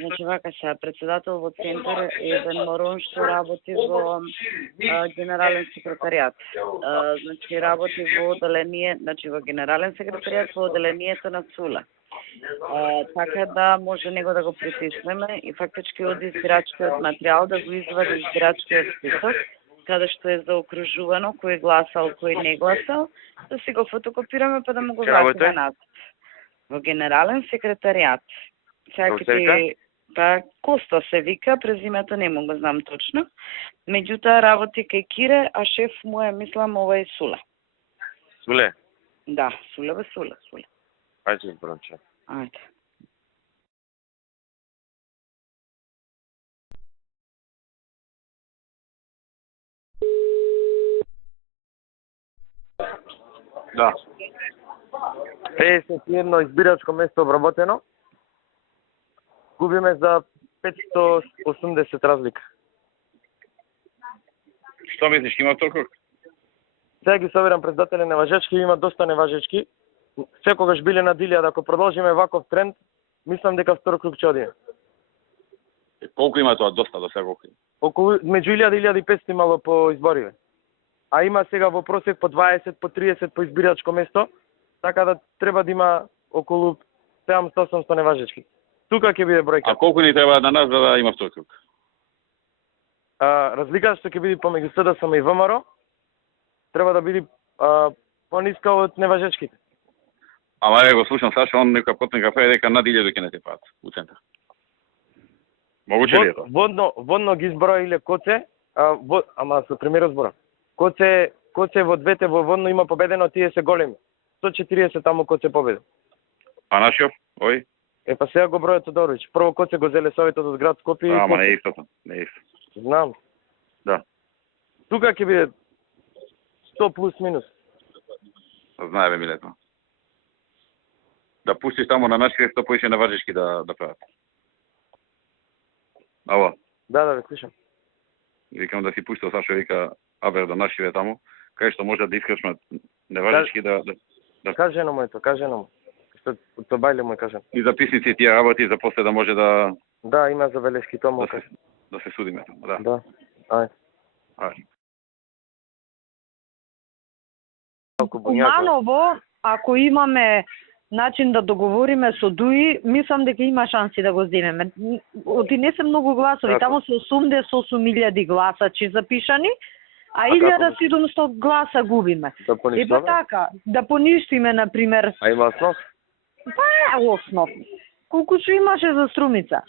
Значи вака се, председател во центар е еден морон што работи во генерален секретаријат. Значи работи во одделение, значи во генерален секретаријат во одделението на Цула. Така да може него да го притиснеме и фактички од избирачкиот материјал да го извади избирачкиот список, каде што е заокружувано кој гласал, кој не гласал, да си го фотокопираме па да му го вратиме назад. Во генерален секретаријат. Сега ти па Коста се вика, презимето не му го знам точно. Меѓутоа работи кај Кире, а шеф му е, мислам, овај Суле. Суле? Да, Суле. Ајде, бронче. Ајде. Да. 51 избирачко место обработено. Губиме за 580 разлика. Што мислиш, има толку? Сега ги собирам председатели неважечки, има доста неважечки. Секогаш биле на 1000, ако продолжиме ваков тренд, мислам дека втор круг ќе одиме. Колку има тоа? Доста, до сега колку? Околу меѓу 1000 и 1500 имало по избориве. А има сега во просек по 20, по 30 по избирачко место, така да треба да има околу 700-800 неважечки. Тука ќе биде бројка. А колку ни треба на нас за да има втор круг? Разликата што ќе биде помеѓу СДСМ и ВМРО треба да биде пониска од неважечките. Ама го слушам Саша, он нека потне кафе дека над 1000 ќе не те паат у центар. Могуче ли е тоа? Водно ги изброиле Коце, ама со премиерот збора. Коце во двете во водно има победено, тие се големи. 140 таму Коце победи. А нашиот? Ој? Па сега го бројат Тодорович. Прво Коце го зеле советот од град Скопје. Ама не е истото, не е исто. Знам. Да. Тука ќе биде 100 плюс минус. Знаеме милето. Да пуштиш таму на нашите, што поише на важички да прават. Ало? Да, ве слушам. Викам да си пуштил Сашо, вика, абе да нашиве таму, кај што може да искршме неважички да... Каже на моето, што то бајле му кажам. И записници тие работи за после да може да... Да, има забелешки тоа да се судиме, да. Да. Ајде. Уманово, ако имаме начин да договориме со ДУИ, мислам дека има шанси да го земеме. Оти не се многу гласови, таму се 88.000 гласачи запишани, а 1700 гласа губиме. Да поништиме? Така, да поништиме, например... А има основ? Па е основ. Колку што имаше за Струмица?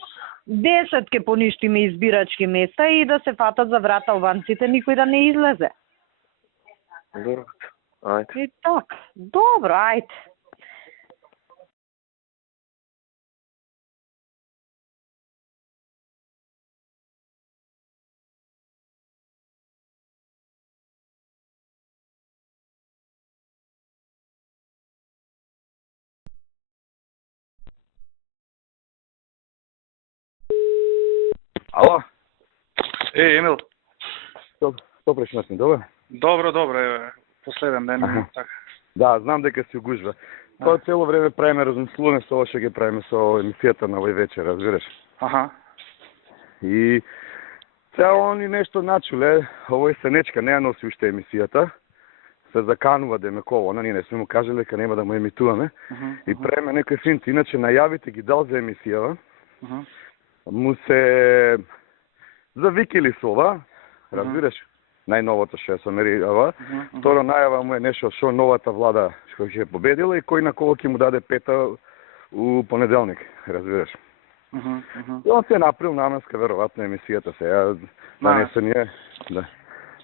10 ке поништиме избирачки места и да се фатат за врата албанците, никој да не излезе. Добро. Ајде. И така. Добро, ајде. Ало? Емил. Што прешнат ми, добро? Добро, еве, последен ден, така. Да, знам дека си угужва. Тоа цело време правиме размислуваме со ова што ќе правиме со емисијата на овој вечер, разбираш? Аха. И цяло они нешто начуле, овој Сенечка не ја носи уште емисијата, се заканува Демекова, ние не сме му кажале дека нема да му емитуваме, и правиме некои финци, иначе најавите ги дал за емисијава, му се завикили со ова, разбираш, најновото што е со Меријава. Второ најава му е нешто што новата влада што ќе победила и кој на кого ќе му даде пета у понеделник, разбираш. И он се направил наменска веројатно емисијата сега, да не се ние, да.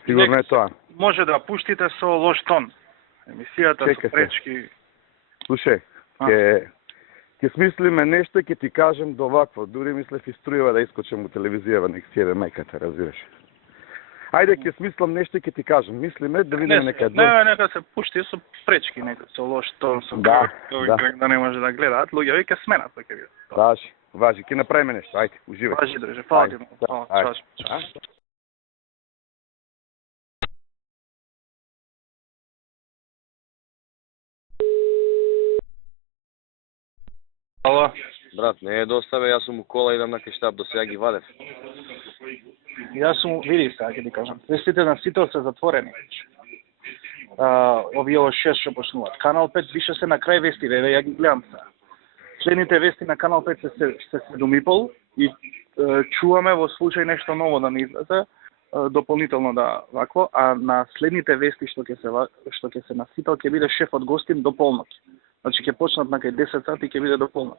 Сигурно е тоа. Може да пуштите со лош тон. Емисијата со пречки. Слушај, ќе смислиме нешто и ќе ти кажем до вакво. Дури мислев и Струјева да искочам у телевизијава, нек си еде мајката, разбираш. Ајде ќе смислам нешто и ќе ти кажем. Мислиме да видиме нека Не, нека се пушти со пречки, нека со лош тон, со да не може да гледаат, луѓе ќе сменат така видат. Важи, ќе направиме нешто. Ајде, уживај. Важи, друже, фала ти. Ало. Брат, не е доста бе, јас сум у кола, идам на кештаб, до сега ги вадев. Јас сум, види сега ќе ти кажам, вестите на сите се затворени. Овие 6 што почнуваат. Канал 5 више се на крај вести, ја ги гледам сега. Следните вести на Канал 5 се 7,5 и чуваме во случај нешто ново да не излезе, дополнително да вакво, а на следните вести што ќе се на сител ќе биде шефот гостин до полноќ. Значи ќе почнат на кај 10 сати и ќе биде до полноќ.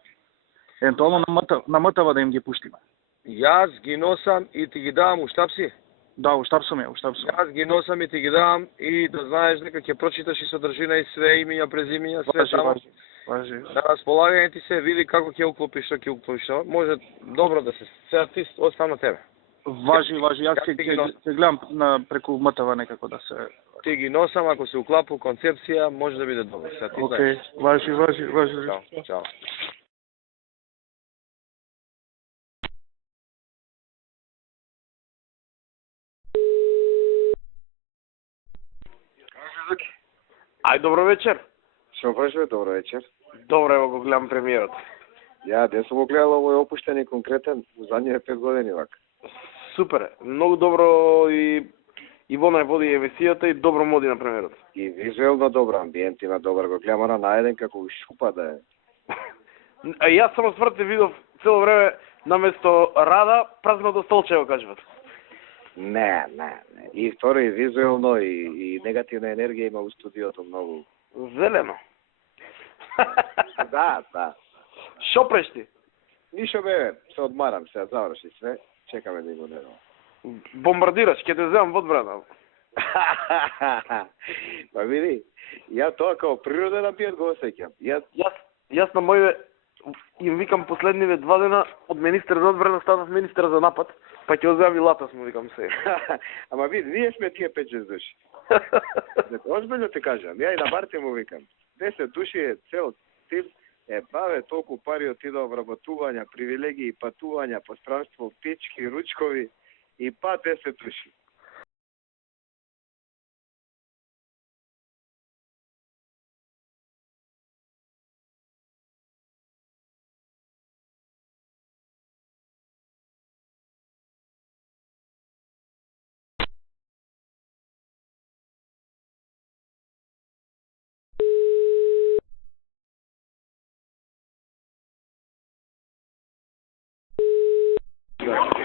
Евентуално на МТВ да им ги пуштиме. Јас ги носам и ти ги давам у штапси. Да, у штаб сум. Јас ги носам и ти ги давам и да знаеш дека ќе прочиташ и содржина и све имиња, презимиња, све само. Важи. На располагање ти се, види како ќе уклопиш, што ќе уклопиш. Може добро да се. Сега ти оставам на тебе. Важи, јас ќе гледам преку МТВ некако да се... Ти ги носам, ако се уклапу концепција, може да биде добро. Сега ти Океј, знаеш. важи. Чао. Ај, добро вечер. Што правиш бе, добро вечер. Добро, ево го гледам премиерот. Ја, де сум го гледал овој опуштен и конкретен во задниве 5 години вака. Супер, многу добро и Ивона ја води емисијата и добро моди на премиерот. И визуелно добро, амбиент има добар, го гледам она наеден како шупа да е. А јас само сврте видов цело време наместо Рада празното столче го кажуват. Не. И второ и визуелно и негативна енергија има у студиото многу. Зелено. Да. Шо преш ти? Ништо бе, се одмарам, се заврши све, чекаме да го дадам. Бомбардираш, ќе те земам во одбрана. Па види, ја тоа како природен амбиент го осеќам. Јас на моје им викам последниве 2 дена од министер за одбрана станав министер за напад, па ќе оземам и латас му викам се. Ама види, ние сме тие 5-6 души. Озбилно те кажам, ја и на Барте му викам. 10 души е цел тим, баве толку пари отидоа вработувања, привилегии, патувања, пространство, печки, ручкови и па 10 души.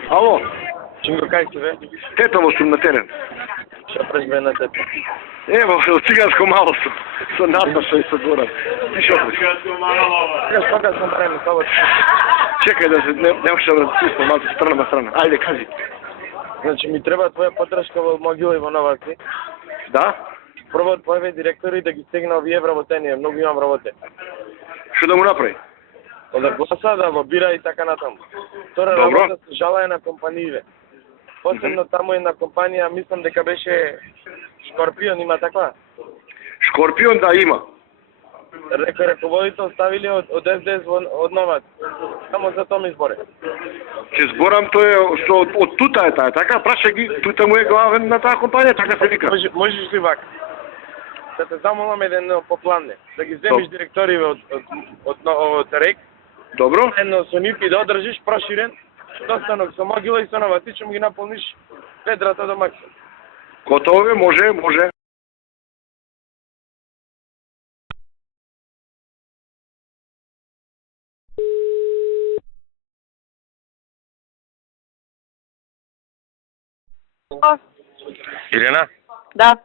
Ало, Чинго, кај си бе? тетово сум на терен. Шо преш бе на тепа? Ево, од циганско мало со Наташа и со Гора. Ти шо преш? Сега сам правим само. Чекај да се не може да пуснам малку страна на страна. Ајде, кажи. Значи ми треба твоја поддршка во Могила Ивановаци. Да? Прво твоје директори да ги стегна овие вработени, многу имам работе. Што да му направи? Да гласа, да лобира и така натаму. Втора Добро. работа се жалаја на компанииве. Посебно таму една компанија, мислам дека беше Шкорпион, има таква. Шкорпион да има. Раководител ставили од СДС од Новац. Само за тоа ми зборе. Ќе зборам тоа што од тута е таа, така праша ги, тута му е главен на таа компанија, така се вика. Можеш ли вака? Да те замолам еден попланне, да ги земиш директориве од РЕК. Добро? Едно со нив и да одржиш проширен достанок со Могила и со Новац, ти ќе му ги наполниш ведрата до максимум. Готово бе, може. Ирена? Да.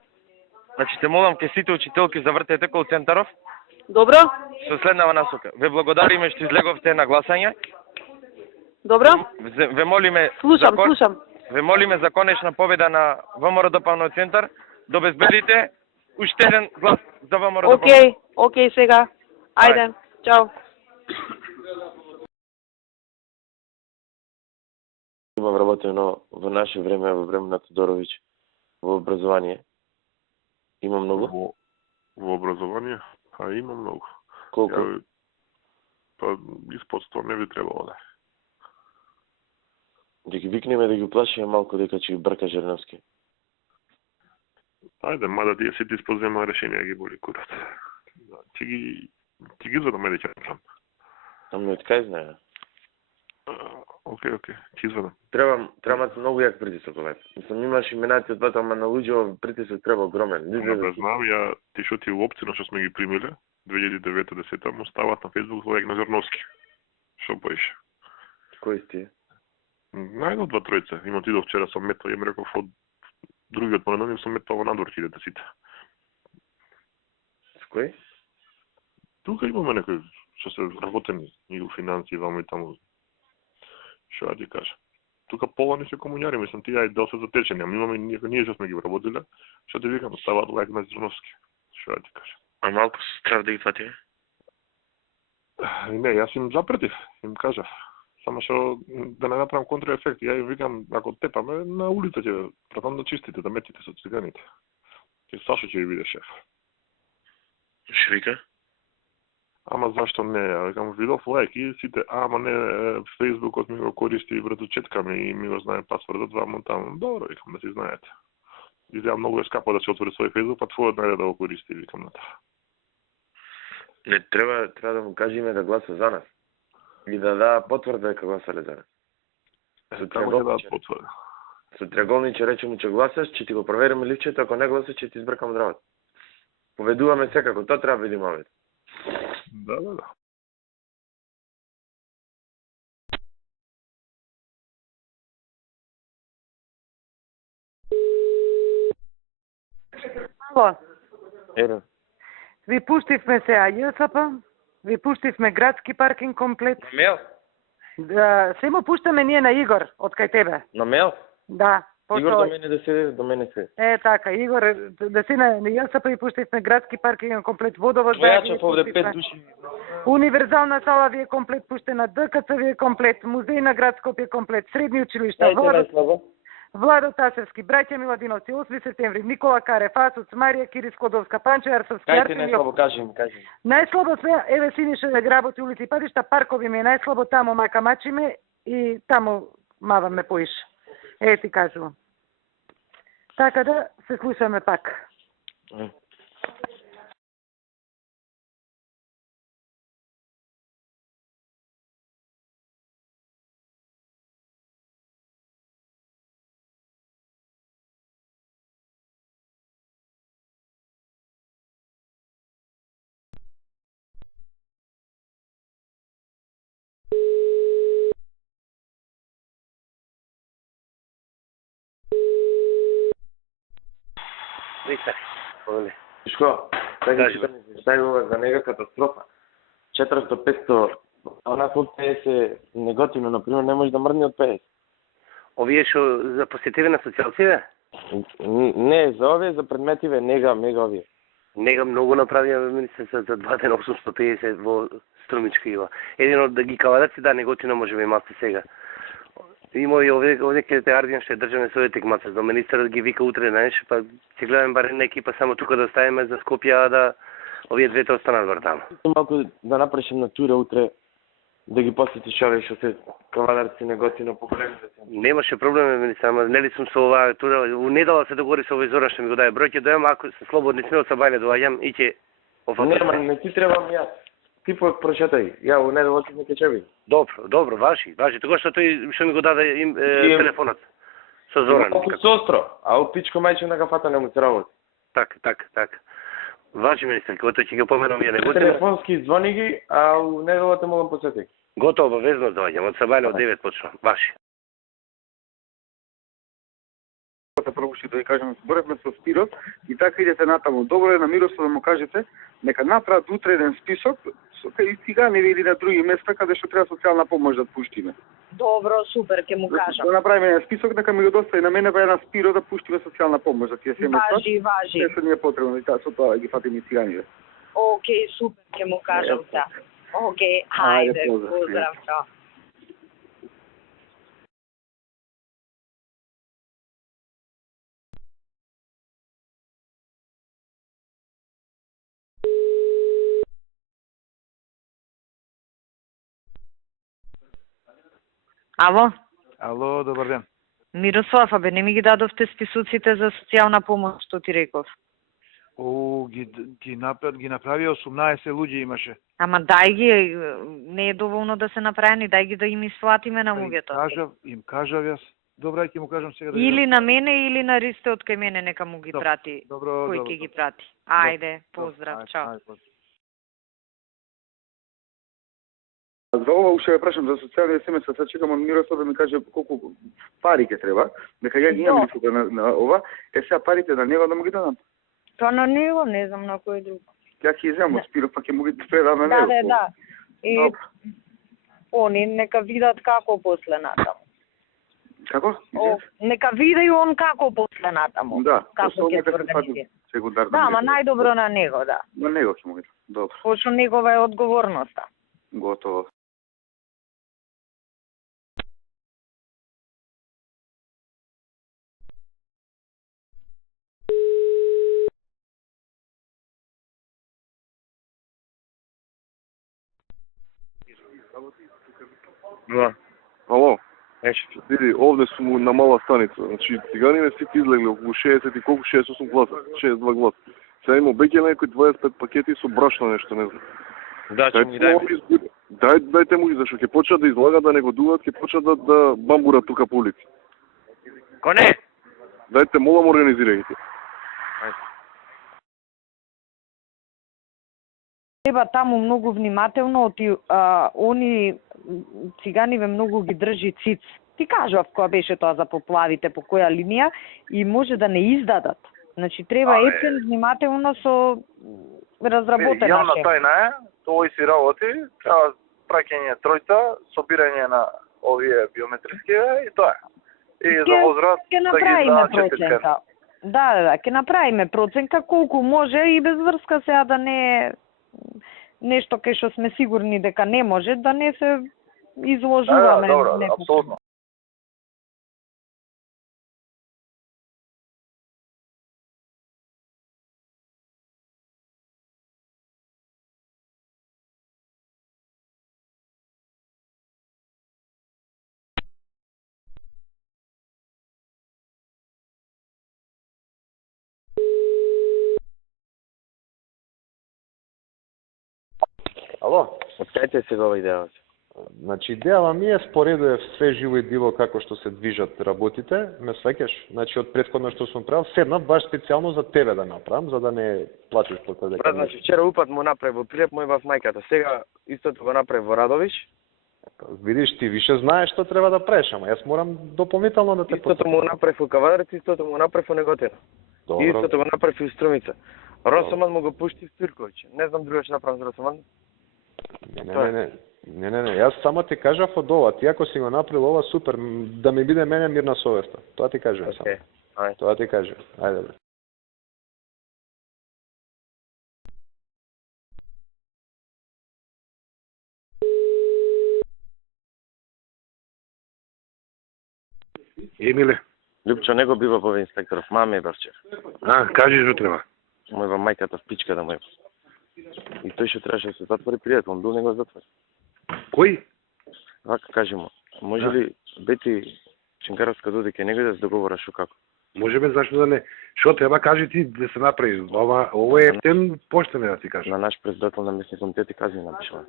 Значи те молам ке сите учителки завртете кол центаров Добро? со следнава насока. Ве благодариме што излеговте на гласање. Добро? Ве молиме Слушам. Ве молиме за конечна победа на ВМРО Допавно центар да обезбедите уште еден глас за ВМРО Допавно. Океј сега. Ајде. Чао. Имам работено во наше време, во време на Тодоровиќ, во образование. Има многу? Во образование? Има многу. Колку? Па, испод 100 не би требало да. Да ги викнеме да ги уплашиме малку дека ќе ги брка Жерновски. Ајде, мада тие сите испозема решенија ги боли курат. Ќе ги задаме да ќе направам. Ами од кај знае? Окей, ќе извадам. Треба многу јак притисок овај. Мислам, имаш именати од двата, ама на луѓе притисок треба огромен. Да знам, ја ти што ти опцина што сме ги примиле 2009-10 му стават на Facebook Лојак Назарновски. Што поише? Кои сте? Најдов два тројца. Им отидов вчера сам метал и им реков од другиот монадоним сам метал во надвор кидете сите. С кој? Тука имаме некои што се работени и у финансии, вамо и таму. Што ја ти кажа? Тука пола не се комуњари, мислам, тие дел се затечени, ама имаме ние што сме ги вработиле, што ти викам, ставаат Лојак Назарновски. Што ја ти кажа? А малку се страв да ги фати? Не, јас им запретив, им кажав. Само што да не направам контраефект, ја им викам, ако тепаме, на улица ќе пратам да чистите, да метите со циганите. Сашо ќе ви биде шеф. Што вика? Ама зашто не? Ја викам, видов лајк и сите, ама не, Фејсбукот ми го користи враточетками и ми го знае пасвордот, вамо таму. Добро, викам, да си знаете. Изгледа многу е скапо да се отвори свој Фејсбук, па твојот најде да го користи, викам на тоа. Не, треба да му кажеме да гласа за нас. И да даа потврда дека гласале за нас. Како ќе дадат потврда? Со триаголниче речемо че гласаш, че ти го провериме ливчето, ако не гласаш, че ти избркам здравот. Поведуваме секако, тоа треба да видиме овде. Да. Ало, Ере. ви пуштивме се ЈСП, ви пуштивме градски паркинг комплет. На мејл? Да, се му пуштаме ние на Игор, од кај тебе. На мејл? Да. Игор до мене да седе, до мене се. Така, Игор, да се на ЈСП и пуштивме градски паркинг комплет, водовоз. Војачев овде 5 души. Универзална сала ви е комплет пуштена, ДКЦ ви е комплет, музеј на град Скопје комплет, средни училишта, Владо Тасевски, браќа Миладиновци, 8 септември, Никола Карев, Асоц, Марија Кирис Клодовска, Панчо Арсовски, Кај ти најслабо, кажи ми. Најслабо све, еве Синиша да гработи улици и патишта, паркови ми е најслабо, таму мака мачиме и таму маваме поише. Ти кажувам. Така да се слушаме пак. Шко? Стај ова за нега катастрофа. 400-500, а нас од 50 негативно, например, не може да мрдне од 50. Овие што за посетиве на социјалците? Не, за овие, за предметиве, нега овие. Нега многу направија министер за 2 дена 850 во Струмичка ива. Едино да ги кавадаци да неготино може би малку сега. Има и овде ќе те Ардијан што држаме со етик маца, до министерот ги вика утре, знаеш, па ќе гледаме барем на екипа само тука да ставиме за Скопје, да овие двете останат бар таму. Малку да направиш на тура утре, да ги посетиш овие што се кавадарци неготино по големите. Немаше проблем, министер, ама нели сум со оваа тура, у недела се договори со овој Зоран што ми го даде број, ќе дојам ако се слободни сме од Сабајле доаѓам и ќе Нема, не ти требам јас. Ти прочитај, ја во недела ќе ме кечеви. Добро, важи. Тоа што тој што ми го даде телефонот со Зоран. Состро, а у пичко мајче на кафата не му се работи. Так. Важи министер, кога тој ќе го поменам ја него. Телефонски звони ги, а у неделата могам посетик. Готово, обавезно доаѓам, од Сабајле од 9 почнам. Важи. Прво што да ви кажам, зборевме со Спирот и така идете натаму. Добро е на Мирослав да му кажете, нека направат утре еден список со кај цигани или на други места каде што треба социјална помош да пуштиме. Добро, супер, ќе му кажам. Да направиме еден список, нека ми го достави на мене па на Спиро да пуштиме социјална помош за тие семејства. Важи. Се ни е потребно и со тоа ги фатиме циганите. Океј, супер, ќе му кажам сега. Океј, хајде, поздрав, чао. Ало, добар ден. Мирослав, абе не ми ги дадовте списуците за социјална помош, што ти реков. Ги направија 18 луѓе имаше. Ама дај ги, не е доволно да се направени, дај ги да им исплатиме на луѓето. Им кажав јас. Добра, ќе му кажам сега да... Или на мене, или на Ристе од кај мене, нека му ги прати. Кој ќе ги прати. Ајде, поздрав, чао. За ова уште ја прашам за социјални семејства, сега чекам од Мирослав да ми каже колку пари ќе треба, дека ја ги имам листата на ова, сега парите на него да му ги дадам. Тоа на него, не знам на кој друг. Ја ќе иземам од Спиро, па ќе му ги предам на него. Да. И они нека видат како после натаму. Како? Нека види он како после натаму. Да, како ќе се организира. Секундарно. Да, ама најдобро на него, да. На него ќе му ги дадам. Добро. Пошто негова е одговорноста. Готово. Да. Ало. Види, овде сум на мала станица. Значи, циганите сите излегли околу 60 и колку 68 гласа, 62 гласа. Сега им обеќа некои 25 пакети со брашно нешто, не знам. Да, ќе ми дај. Дајте му ги, зашто ќе почнат да излагат, да не го дугат, ќе почнат да бамбурат тука по улици. Коне? Дајте, молам, организирајте. Треба таму многу внимателно, они циганиве многу ги држи циц. Ти кажав која беше тоа за поплавите, по која линија, и може да не издадат. Значи треба епен внимателно со разработена Јавна тајна е, овој си работи, треба праќање тројца, собирање на овие биометриски и тоа е. И за возраст ќе направиме проценка. Да, ќе направиме проценка колку може и без врска сега да не е нешто кај што сме сигурни дека не може, да не се изложуваме. Да, добро, апсолутно. Ало, откајте се ова идеја? Значи, идејава ми е споредува све живо и диво како што се движат работите, ме свеќаш. Значи, од претходно што сум правил, седнав баш специјално за тебе да направам, за да не плачеш по тоа дека... Брат, значи, вчера упат му направи во Прилеп, мој во мајката. Сега истото го направи во Радовиш. Видиш, ти више знаеш што треба да правиш, ама јас морам дополнително да те Истото му направи во Кавадарец, истото му направи во Неготина. И истото го направи во Струмица. Росоман му го пушти в Цирковиќ. Не знам другој ќе направам за Росоман. Не, јас само ти кажав од ова, ти ако си го направил ова, супер, да ми биде мене мирна совеста. Тоа ти кажувам само. Тоа ти кажувам. Ајде, бре. Емиле. Лјупчо, него бива во инспекторов, маме барчев. Кажи што треба. Мој во мајката впичка да мој. И тој што требаше да се затвори пријат, он бил не го затвори. Кој? Вака, кажи му, може ли Бети Ченгаровска дојде ке него да се договора шо како? Можеме, зашто да не? Што треба, кажи ти да се направи. Ова е ефтен поштене да ти кажа. На наш председател на местни комитети казни напишала.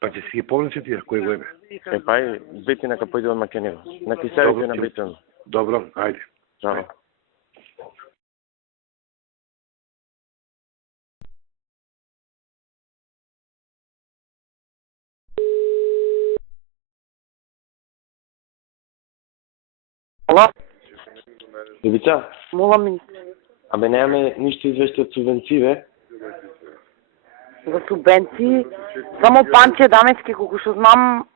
Па ќе си ги помниш тие, кој го име? Пај, Бети нека појде од ке него. Нека исавите на Бети. Добро, ајде. Чао. Ало? Ивица? Молам ми. Абе, немаме ништо извешти од субвенции, бе. За субвенции, само Панче Дамески, колку што знам,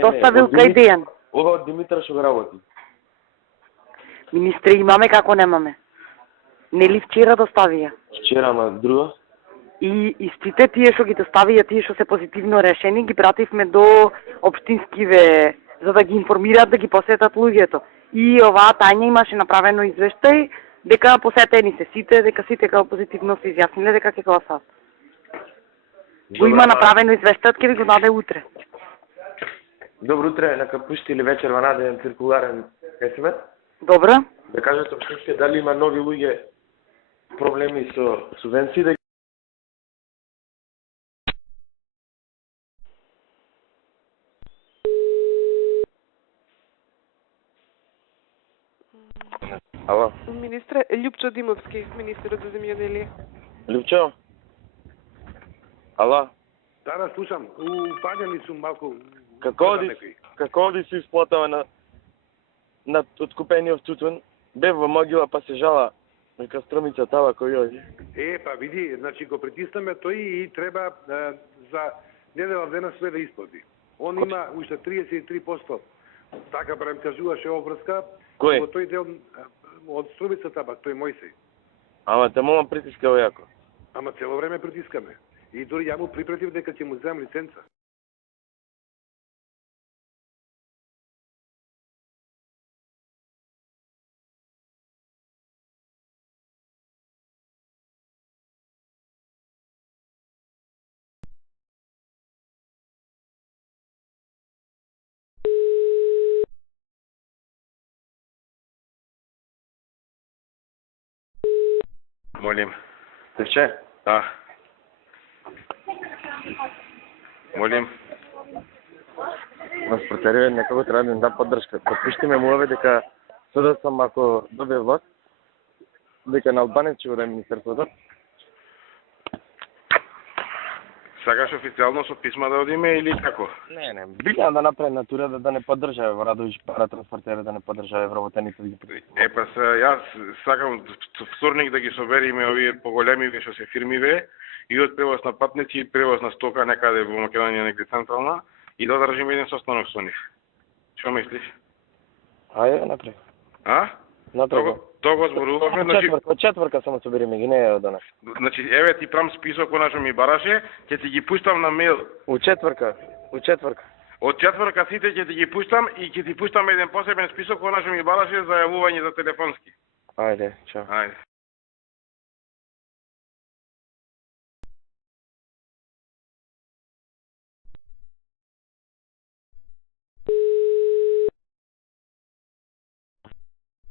доставил кај Дејан. Ова од Димитар што го работи. Министре, имаме како немаме. Нели вчера доставија? Вчера, ама друго? И истите тие што ги доставија, тие што се позитивно решени, ги пративме до општинскиве, за да ги информираат, да ги посетат луѓето. И оваа Тања имаше направено извештај дека посетени се сите, дека сите како позитивно се изјасниле дека ќе гласат. Го има направено извештајот, ќе ви го даде утре. Добро утре, нека пушти или вечер во надеден циркуларен СМС. Добро. Да кажете општински дали има нови луѓе проблеми со субвенциите. Ало. Министре, Љупчо Димовски, министерот за земјоделие. Љупчо? Ало? Да, слушам. Упаѓани сум малку. Како оди се исплатава на откупениот тутун? Бев во могила па се жала нека Струмица тава кој оди. Па види, значи го притиснаме тој и треба за недела дена све да исплати. Он има уште 33%. Така барем кажуваше обврска. Кој? Во тој дел од Струмица табак, тој Мојсей. Ама те момам притискава јако. Ама цело време притискаме. И дури ја му припретив дека ќе му земам лиценца. Молим. Тече? Да. Молим. Вас протерија некако треба да им да поддршка. Подпишите мемуави дека судот сам ако добие власт, дека на Албанец ќе го даде министерството. Сакаш официјално со писма да одиме или како? Не, билја да направи натура да не поддржава во Радович паратранспортери, да не поддржава вработените да ги поддржава. Па јас сакам вторник да ги собериме овие поголемиве што се фирмиве и од превоз на патници и превоз на стока некаде во Македонија некаде централна и да одржиме еден состанок со нив. Што мислиш? Ајде, направи. А? Направи. Тоа зборуваме, значи од четврка само собериме ги, не е од денес. Значи еве ти прам список кој што ми бараше, ќе ти ги пуштам на мејл. У четврка. Од четврка сите ќе ти ги пуштам и ќе ти пуштам еден посебен список кој што ми бараше за јавување за телефонски. Ајде, чао. Ајде.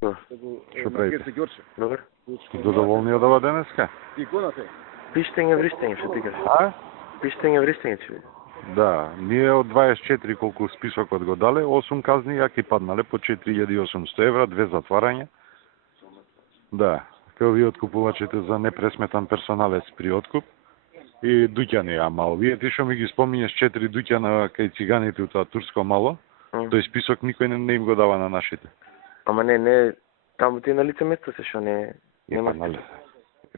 Што правите? Добар. Задоволни од ова денеска? Пиштење, вриштење, што ти кажеш? А? Пиштење, вриштење, че. Да, ние од 24 колку списокот го дале, 8 казни јаки паднале по 4800 евра, 2 затварања. Да, као ви откупувачите за непресметан персоналец при откуп и дуќани, ама овие ти што ми ги споминеш 4 дуќана кај циганите у тоа турско мало, тој список никој не им го дава на нашите. Ама не, таму ти на лице место се, што не нема.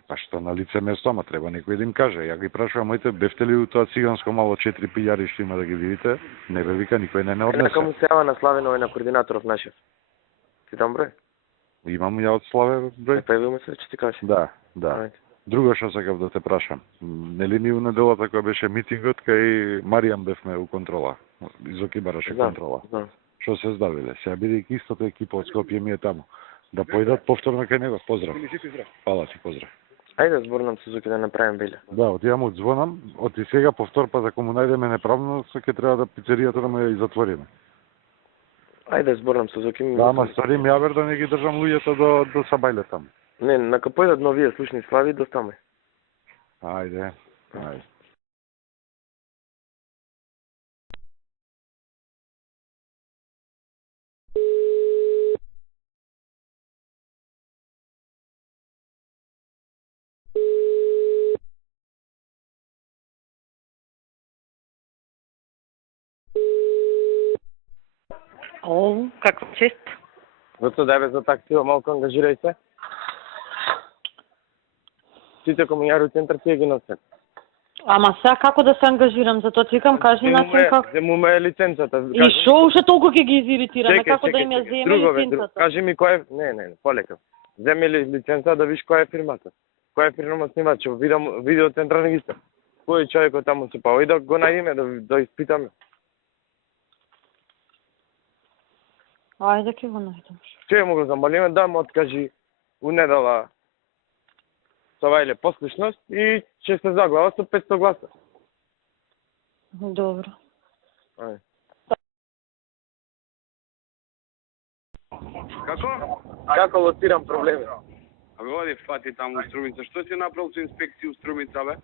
Па што на лице место, ама треба некој да им каже. Ја ги прашувам моите, бевте ли у тоа циганско мало 4 пијари што има да ги видите? Не бе вика, никој не однесе. Нека му се јава на Славено на координаторов нашиот. Ти там број? Имам ја од Славе број. Па еве се ќе ти кажеш. Да. Друго што сакав да те прашам. Нели ни у неделата кога беше митингот кај Маријан бевме у контрола. Изоки бараше контрола. Што се здавиле? Сега бидејќи истата екипа од Скопје ми е таму. Да појдат повторно кај него. Поздрав. Фала ти, поздрав. Ајде зборнам со Зуки да направим биле. Да, отидам од звонам, од и сега повтор пат ако му најдеме неправно, ќе треба да пицеријата да му ја и затвориме. Ајде зборнам со Зуки. Да, ама старим јавер да не ги држам луѓето до Сабајле таму. Не, нака појдат новие слушни слави достаме. Ајде. О, каква чест. Зато да за таксио малку ангажирај се. Сите комуњари центар тие ги носат. Ама сега како да се ангажирам за тоа? Викам, кажи начин како. Земуме е лиценцата. И шо уште толку ќе ги изиритираме, како да им ја земе лиценцата? Кажи ми кој е, не, полека. Земи ли лиценца да виш која е фирмата? Која е фирма снимачо? Видео централ регистар. Кој човекот таму се пава и да го најдеме, да испитаме. Ајде ќе го најдем. Ќе му го замалиме, да му откажи у недела Савајле послушност и ќе се заглава со 500 гласа. Добро. Ајде. Како лоцирам проблеми? Абе, оди фати таму Струмица. Што си направил со инспекција у Струмица, бе?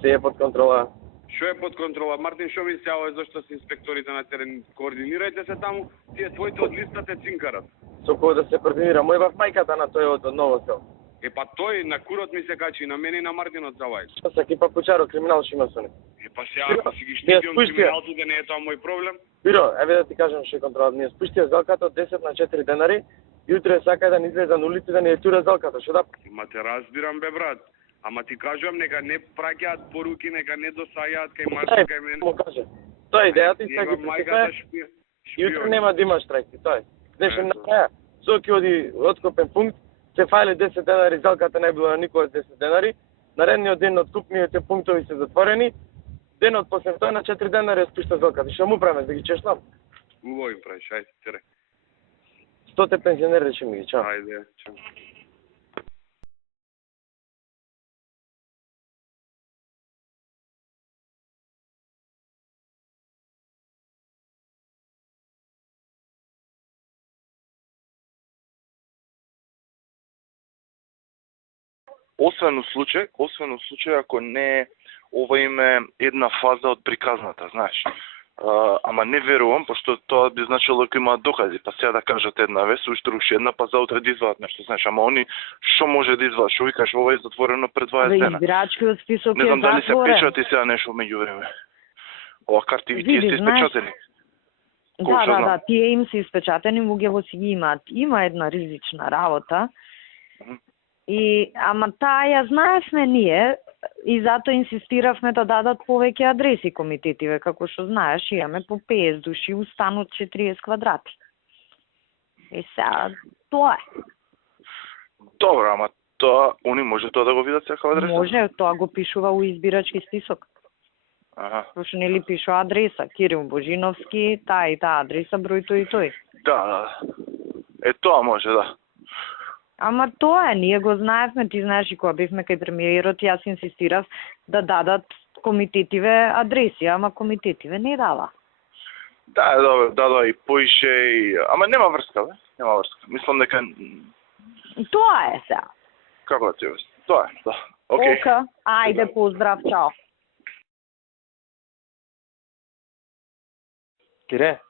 Се е под контрола. Што е под контрола? Мартин, што ми сјава зашто се инспекторите на терен? Координирајте се таму, тие твоите од листата цинкарат. Со кој да се координира? Мој бав мајката на тој од Ново село. Е, па тој на курот ми се качи, на мене и на Мартинот завај. Што се кипа кучаро, криминал шо има со него. Е, па сега, ако си ги штипион криминалците, не е тоа мој проблем. Биро, еве да ти кажам што е контрола. Ние спуштија зелката од 10 на 4 денари, и утре сака да ни излезе на улица да ни е тура зелката, што да? Ма те разбирам, бе, брат. Ама ти кажувам, нека не праќаат поруки, нека не досаѓаат кај Марко, кај мене. Му каже. Тоа е идејата и сега ги мајката притисне. И утре нема да има штрajки, тоа е. Днешен на краја, Соки оди откопен пункт, се фајле 10 денари, зелката не било на никој 10 денари, наредниот ден откупниот пунктови се затворени, денот после тоа на 4 денари спушта зелката. Што му правиме, да ги чешнам? Убаво им правиш, ајде, тере. 100 пензионери рече ми ги, чао. Ајде, чао. Освен у случај ако не ова име една фаза од приказната, знаеш. Ама не верувам, пошто тоа би значило дека имаат докази, па сега да кажат една вест, уште една, па за утре да извадат нешто, знаеш, ама они што може да извадат, што викаш, ова е затворено пред 20 дена. Избирачкиот список не знам е дали се затворен. печати сега нешто меѓу време. Ова карти и тие се знаеш, испечатени. Да, тие им се испечатени, луѓето си ги имаат. Има една ризична работа. Ама таа ја знаевме ние и затоа инсистиравме да дадат повеќе адреси комитетиве, како што знаеш, имаме по 50 души у стан од 40 квадрати. Сега, тоа е. Добро, ама тоа, они може тоа да го видат секоја адреса? Може, тоа го пишува у избирачки список. Пошто нели пишува адреса, Кирил Божиновски, таа и таа адреса, број тој и тој. Да. Е, тоа може, да. Ама тоа е, ние го знаевме, ти знаеш и кога бевме кај премиерот, јас инсистирав да дадат комитетиве адреси, ама комитетиве не дава. Да, добро, и поише и... Ама нема врска, бе? Нема врска. Мислам дека... Тоа е сега. Како ти е? Тоа е, да. Океј. Ока, ајде, поздрав, чао. Кире,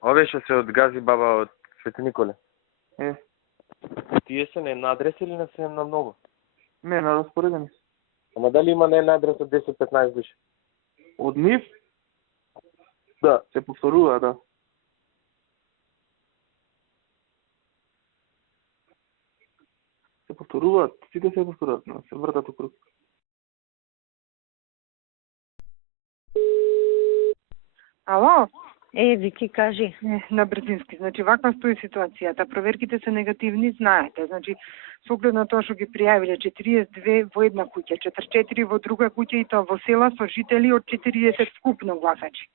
овде што се одгази баба од Свети Николе. Тие се на една адрес или не се на многу? Не, на распоредени. Ама дали има на една адрес од 10-15 души? Од нив? Да, се повторува, да. Се повторуваат, сите се повторуваат, се вртат округ. Ало? Вики, кажи. На брзински. Значи, ваква стои ситуацијата. Проверките се негативни, знаете. Значи, со оглед на тоа што ги пријавиле 42 во една куќа, 44 во друга куќа и тоа во села со жители од 40 скупно гласачи.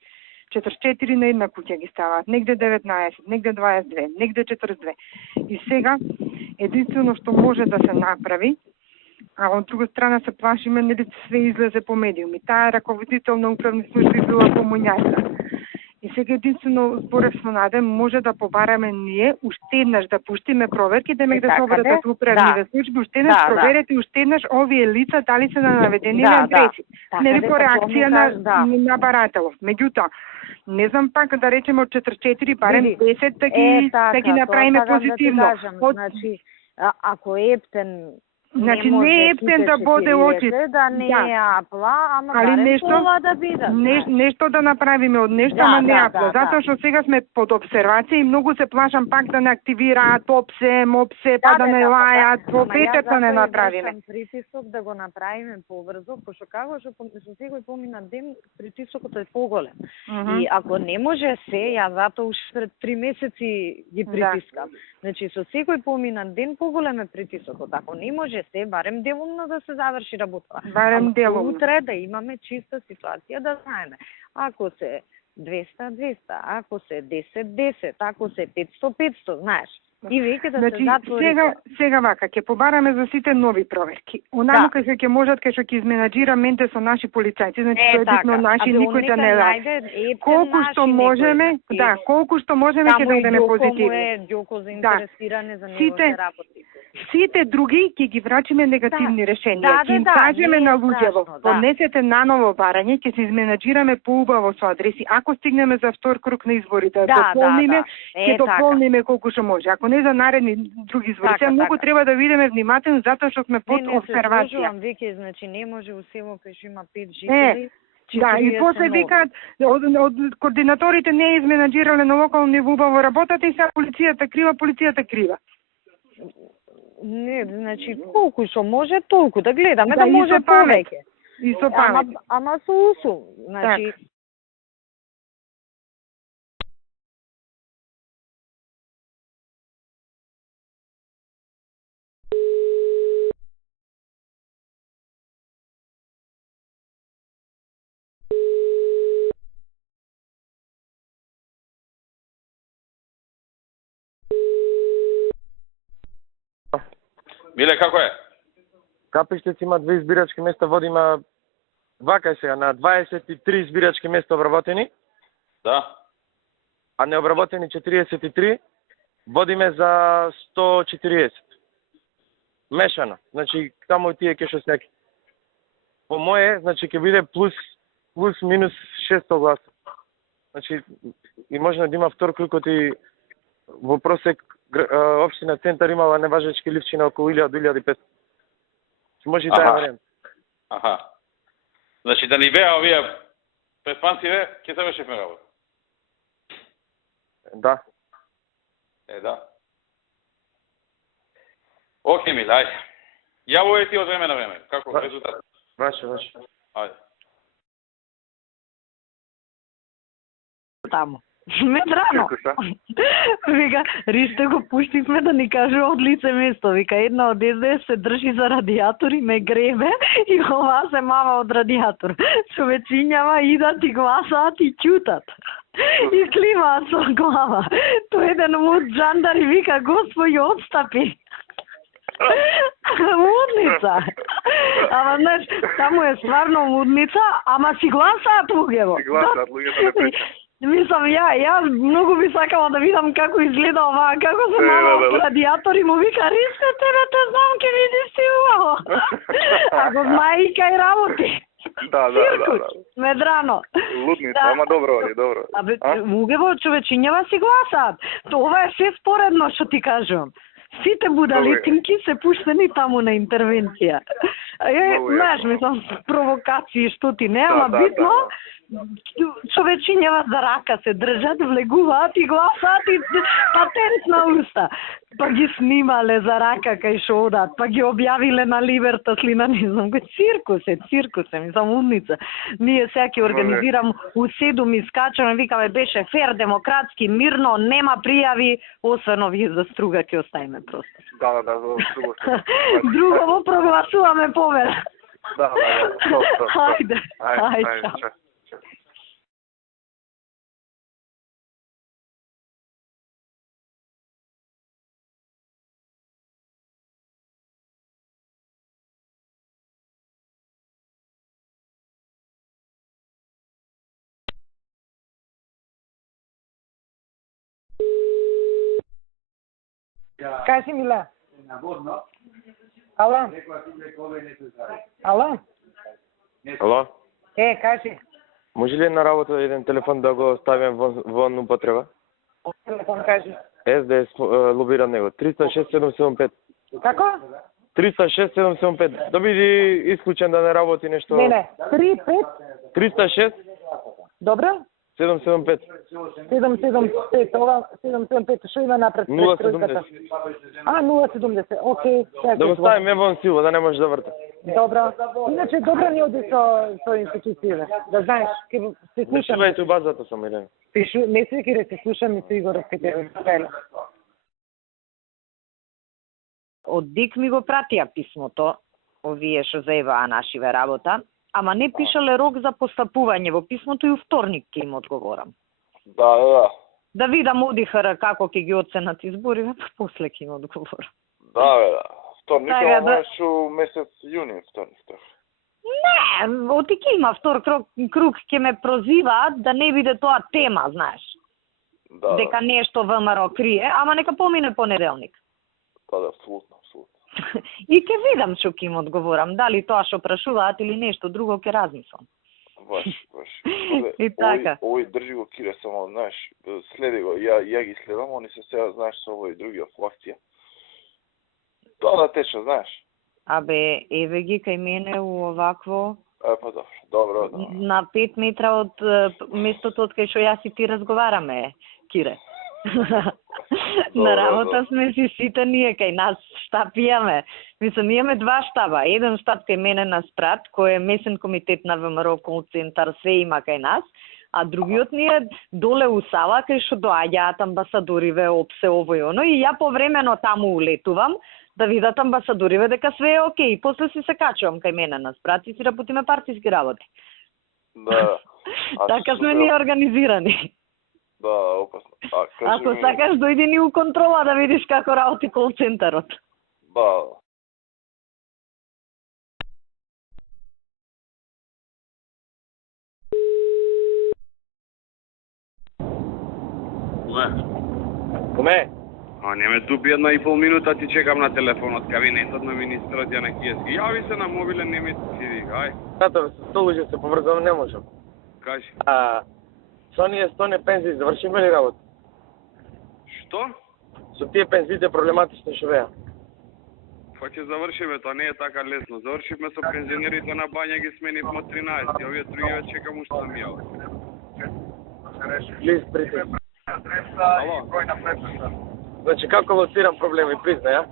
44 на една куќа ги ставаат, негде 19, негде 22, негде 42. И сега, единствено што може да се направи, а од друга страна се плашиме, нели све излезе по медиуми. Таа раководител на управни служби била комуњарка. И сега единствено зборев со Наде, може да побараме ние уште еднаш да пуштиме проверки, демек да се обратат управниве служби, уште еднаш проверете уште еднаш овие лица дали се на наведени адреси. Нели по реакција на барателов. Меѓутоа, не знам пак да речеме од 44 барем 10 да ги направиме позитивно. Значи, ако Ептен Значи не е ептен да боде очи. Да не е апла, ама да бидат. Нешто да направиме од нешто, ама не апла. Затоа што сега сме под обсервација и многу се плашам пак да не активираат ОПСЕ, МОПСЕ, па да не лајат, по ветерта не направиме. Притисок да го направиме побрзо, пошто како што со секој поминат ден притисокот е поголем. И ако не може се, ја затоа уште пред 3 месеци ги притискам. Значи со секој поминат ден поголем е притисокот. Ако не може се, барем делумно да се заврши работата. Барем делумно. Утре да имаме чиста ситуација, да знаеме. Ако се 200, ако се 10, ако се 500, знаеш. И веќе да значи, се затвори. Сега вака, ќе побараме за сите нови проверки. Онаму кај што ќе можат, кај што ќе изменаџира менте со наши полицајци, значи тоа е битно наши, никој да не ради. Колку што можеме, колку што можеме ќе дадеме позитивни. Ѓоко заинтересиране за неговите работи. Сите други ќе ги врачиме негативни решенија. Ќе им кажеме на луѓето, поднесете наново барање, ќе се изменаџираме поубаво со адреси. Ако стигнеме за втор круг на изборите, дополниме, ќе дополниме колку што може. Ако не за наредни други избори. Се многу треба да видиме внимателно затоа што сме под обсервација. Веќе, значи не може у село кај што има 5 жители. Да, и после викаат од координаторите не изменаџирале на локално ниво убаво работата и сега полицијата крива. Не, значи колку што може толку да гледаме, да може повеќе. И со памет. Ама со усум, значи Миле, како е? Капиштец има 2 избирачки места, водима вака сега на 23 избирачки места обработени. Да. А необработени 43, водиме за 140. Мешано. Значи таму и тие ќе што секи. По мое, значи ќе биде плюс минус 600 гласа. Значи и можно да има втор круг и во просек општина Центар имала неважечки ливчи на околу 1000 до 1500. Може и таа варијанта. Аха. Значи да ни беа овие преспанциве, ќе се вешевме работа. Да. Да. Океј, миле, ајде. Јавувај ти од време на време. Како резултат? Ваше. Ајде. Таму. Медрано. Вика, Ристе го пуштивме да ни каже од лице место. Вика, една од СДС се држи за радиатор и ме гребе и ова се мава од радиатор. Човечињава идат и гласаат и ќутат. И кливаат со глава. Тој еден муд жандар и вика, Господи, отстапи. Мудница. Ама знаеш, таму е стварно мудница, ама си гласаат луѓето. Си гласаат луѓето. Мислам, ја многу би сакала да видам како изгледа оваа, како се мава радиатор и му вика, Ристе, тебе те знам, ке видиш си убаво. Ако знае и кај работи. Да. Медрано. Лудница, ама добро е, добро. Абе, луѓето човечињава си гласаат. Тоа е се споредно што ти кажувам. Сите будалетинки се пуштени таму на интервенција. Знаеш, мислам, провокации што ти не, ама битно, човечињава за рака се држат, влегуваат и гласаат и патент на уста. Па ги снимале за рака кај шо одат, па ги објавиле на Либертас ли на не знам кој циркус е, мислам умница. Ние сега ќе организирам у 7 искачаме, викаме беше фер, демократски, мирно, нема пријави, освен овие за струга ќе оставиме просто. Да, струга. Друго прогласуваме победа. Да. Ајде. Кај си, Мила? Ало? Ало? Кај си? Може ли на работа еден телефон да го ставим во употреба? Телефон кажи. СДС лобира него. 306-775. Како? 306-775. Да биде исклучен да не работи нешто. Не. 35? 306? Добро? 775. 775. Ова 775. Што има напред? 070. 070. Окей. Да го ставиме во сила, да не може да врта. Добро. Иначе добро ни оди со институцијата. Да знаеш, ќе се слушам. Пишувајте у базата само, Елена. Не се ќе се слушам и со Игор Катерин. Од ДИК ми го пратија писмото, овие што заебаа нашиве работа, ама не пишале рок за постапување во писмото и у вторник ќе им одговорам. Да. Да видам ОДИХР како ќе ги оценат избориве, па после ќе им одговорам. Да, бе, да. Вторник, Така ама да- можеш у месец јуни, вторник. Не, отики има втор круг ќе ме прозиваат да не биде тоа тема, знаеш. Да, Дека нешто ВМРО крие, ама нека помине понеделник. да, апсолутно. И ќе видам што ќе им одговорам, дали тоа што прашуваат или нешто друго ќе размислам. Баш. И така. Овој држи го Кире, само, знаеш, следи го, ја ги следам, они се сега, знаеш, со овој други флакција. Тоа да тече, знаеш. Абе, еве ги кај мене у овакво Па добро. на 5 метра од местото од кај што јас и ти разговараме, Кире. На работа сме си сите ние кај нас, штаб имаме. Мислам, имаме два штаба. Еден штаб кај мене на Спрат, кој е месен комитет на ВМРО кол центар, све има кај нас, а другиот ни е доле у Сава, кај што доаѓаат амбасадориве, опсе, ово и оно, и ја повремено таму улетувам, да видат амбасадориве дека све е окей. После си се качувам кај мене на Спрат и си работиме партиски работи. Да. Така сме ние организирани. Да, опасно. Ако сакаш, дојди ни у контрола да видиш како работи кол центарот. Да. Коме? А не ме дупи 1,5 минута, ти чекам на телефонот, кабинетот на министерот Јанакиевски. Јави се на мобилен, не ми си вика, ај. Тато, со столуже се поврзам, не можам. Кажи. Со ние 100 пензии завршиме ли работа? Што? Со тие пензиите проблематични што беа. Па ќе завршиме, тоа не е така лесно. Завршивме со пензионерите на Бања, ги сменивме од 13, овие другиве чекам уште да ми јават. Плиз, притис. Ало? Значи, како лоцирам проблеми, признај, ја?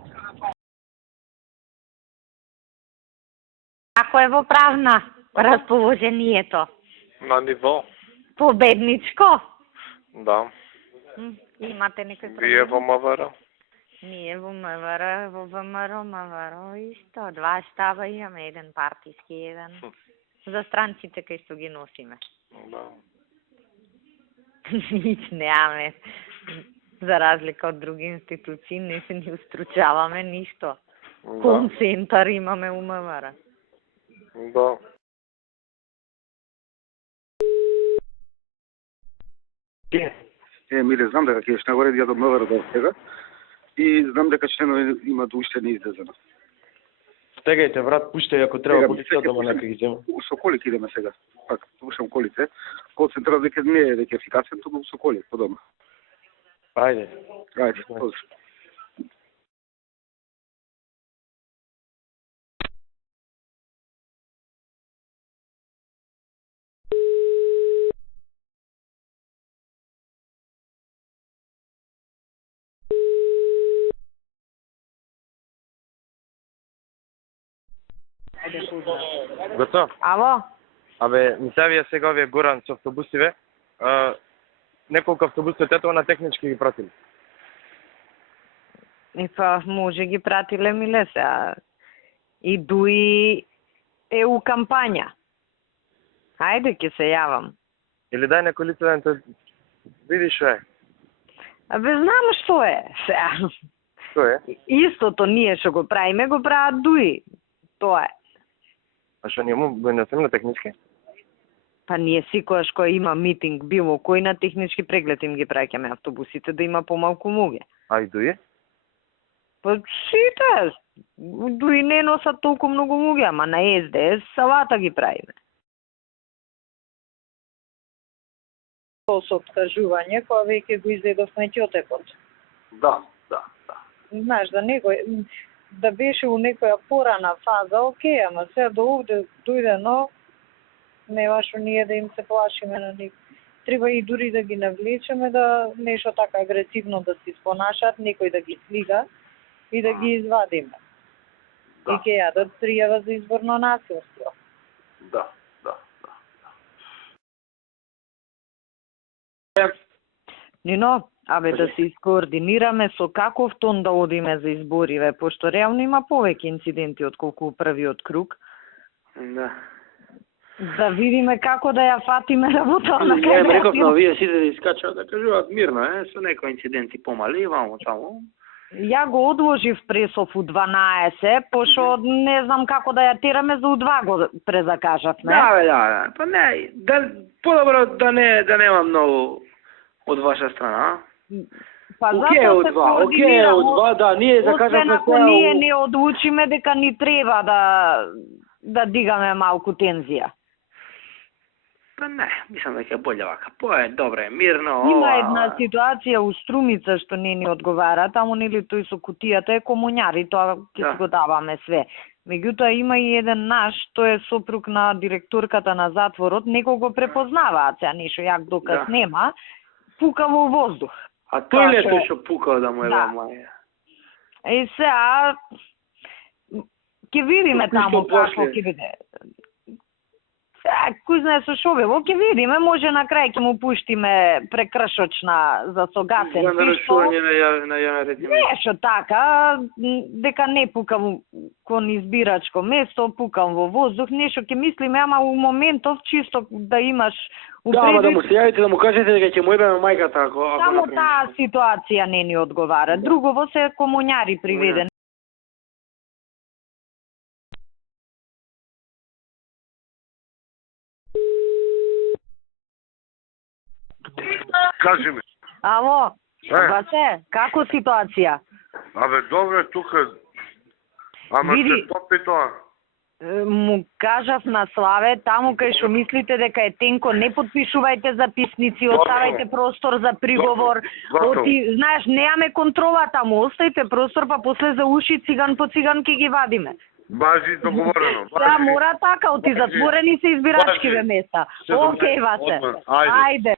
Како е во правна расположението? На ниво, Победничко? да. Имате некој проблем? Вие во МВР? Ние во МВР, во ВМРО исто. Два штаба имаме, еден партиски, еден за странците кај што ги носиме. Да. Нич немаме. За разлика од други институции, не се ни устручаваме ништо. Концентар имаме у МВР. Да. Миле, знам дека ќе нагоре ја до МВР до сега и знам дека членови има уште неизлезено. Стегајте, брат, пуштај ако треба полицијата, ама нека ги зема. Со коли ќе идеме сега? Пак, слушам колите. Кол централот дека не е дека ефикасен, туку со коли, по дома. Ајде. Ајде, поздрав. Готов? Ало? Абе, ми се авија сега овие Горан со автобусиве. Неколку автобуси од Тетово на технички ги пратили. И па може ги пратиле миле се. И Дуи е у кампања. Ајде ќе се јавам. Или дај некој лице да те види што е. Абе знам што е. Што е? Истото ние што го правиме, го прават Дуи. Тоа е. А што ние му го несеме на технички? Па ние секогаш кој има митинг, било кој на технички преглед им ги праќаме автобусите да има помалку луѓе. А и Дуи? Па сите. Дуи не носат толку многу луѓе, ама на СДС салата ги правиме. Со откажување, кога веќе го изедовме ќотекот. Да. Знаеш, да некој да беше у некоја порана фаза, окей, ама сега до овде дојде, но не вашо ние да им се плашиме на них. Треба и дури да ги навлечеме да нешто така агресивно да се испонашат, некој да ги слига и да ги извадиме. И ќе јадат пријава за изборно насилство. Да. Нино, абе да се искоординираме со каков тон да одиме за избориве, пошто реално има повеќе инциденти отколку првиот круг. Да. Да видиме како да ја фатиме работа на Ја им крај. реков на овие сите да искачаат да кажуваат мирно, со некои инциденти помали, вамо таму. Ја го одложив пресов у 12, пошто не знам како да ја тераме за у 2 го презакажавме. Да. Па не, подобро да нема многу од ваша страна. Па Океј затоа од се 2, координираме. да, ние закажавме Освен ако ние не одлучиме дека ни треба да дигаме малку тензија. Па не, мислам дека е боле вака. Добре, мирно. Има една ситуација у Струмица што не ни одговара, таму нели тој со кутијата е комуњар и тоа ќе си го даваме све. Меѓутоа има и еден наш, тој е сопруг на директорката на затворот, некој го препознаваат, сега нешто јак доказ нема, пука во воздух. А тој ли е тој што пукал да му е маја? И сега ќе видиме таму како ќе биде. Кој знае со шо било, ќе видиме, може на крај ќе му пуштиме прекршочна за согасен За нарушување на јавен ред. Нешто така, дека не пукам кон избирачко место, пукам во воздух, нешто ќе мислиме, ама у моментов чисто да имаш ама да му се јавите, да му кажете дека ќе му ебеме мајката ако само таа ситуација не ни одговара. Другово се комуњари приведен. Кажи ми. Ало, Васе, како ситуација? Абе, добре, тука. Ама Види, се топи тоа. Му кажав на Славе, таму кај што мислите дека е тенко, не подпишувајте записници, оставајте простор за приговор. Знаеш, неаме контрола таму, оставите простор, па после за уши циган по циган ќе ги вадиме. Бажи договорено. Сега мора така, оти затворени се избирачкиве места. Океј, Васе. Ајде.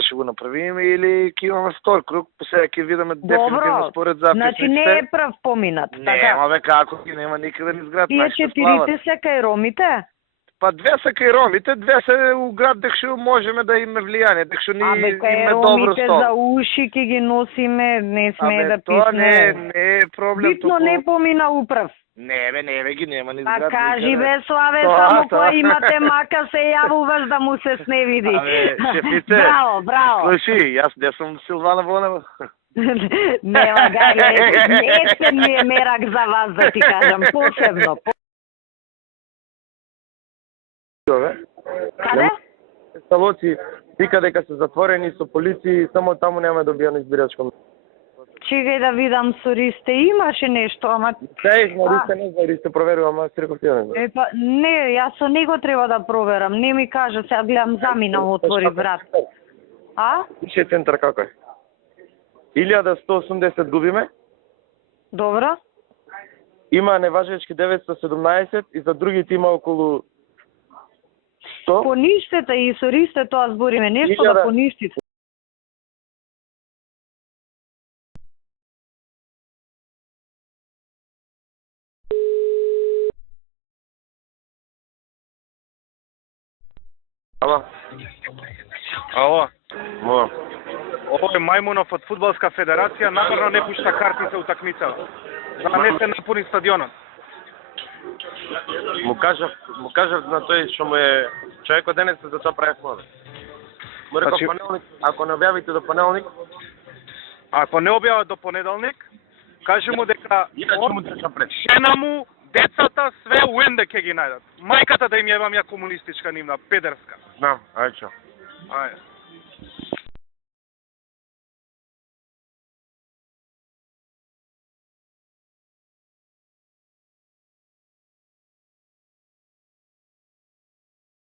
Ще го направиме или ќе имаме втор круг, сега ќе видиме дефинитивно според записниците. Значи не е прв поминат, така? Нема бе, како ги нема никаде низ град. Тие четирите се кај ромите? Па две се кај ромите, две се у град дек што можеме да имаме влијание, дек што ни имаме добро ромите стол. за уши ќе ги носиме, не сме да тоа писне. не е проблем. Битно не помина управ. Не бе, ги нема низ А град. кажи бе, Славе, само која имате мака се јавуваш да му се сневиди. Абе, шефите. Браво. Слушай, јас не сум Силвана Вонева. Нема гајле, есен ми е мерак за вас да ти кажам, посебно. Каде? Столоци вика дека се затворени со полиција, само таму нема добиено избирачко место. Чекај да видам со Ристе, имаше нешто, ама... Сеј, на Ристе не знае, Ристе проверува, ама се реков ти не знае. Епа, не, јас со него треба да проверам, не ми кажа, сега гледам замина отвори брат. А? Више центар како е? 1180 губиме. Добро. Има неважечки 917 и за другите има околу 100. Поништете и со Ристе тоа збориме, нешто да поништите. Ало. Ало. Мо. Овој Мајмунов од Фудбалска федерација намерно не пушта карти за утакмицата. За да не се напуни стадионот. Му кажав на тој што му е човекот денес за тоа прави флове. Му реков понеделник, ако не објавите до понеделник, ако не објават до понеделник, кажи му дека жена му, децата, све уенде ќе ги најдат. Мајката да им јавам ја комунистичка нивна, педерска. Знам, ајде. Ајде.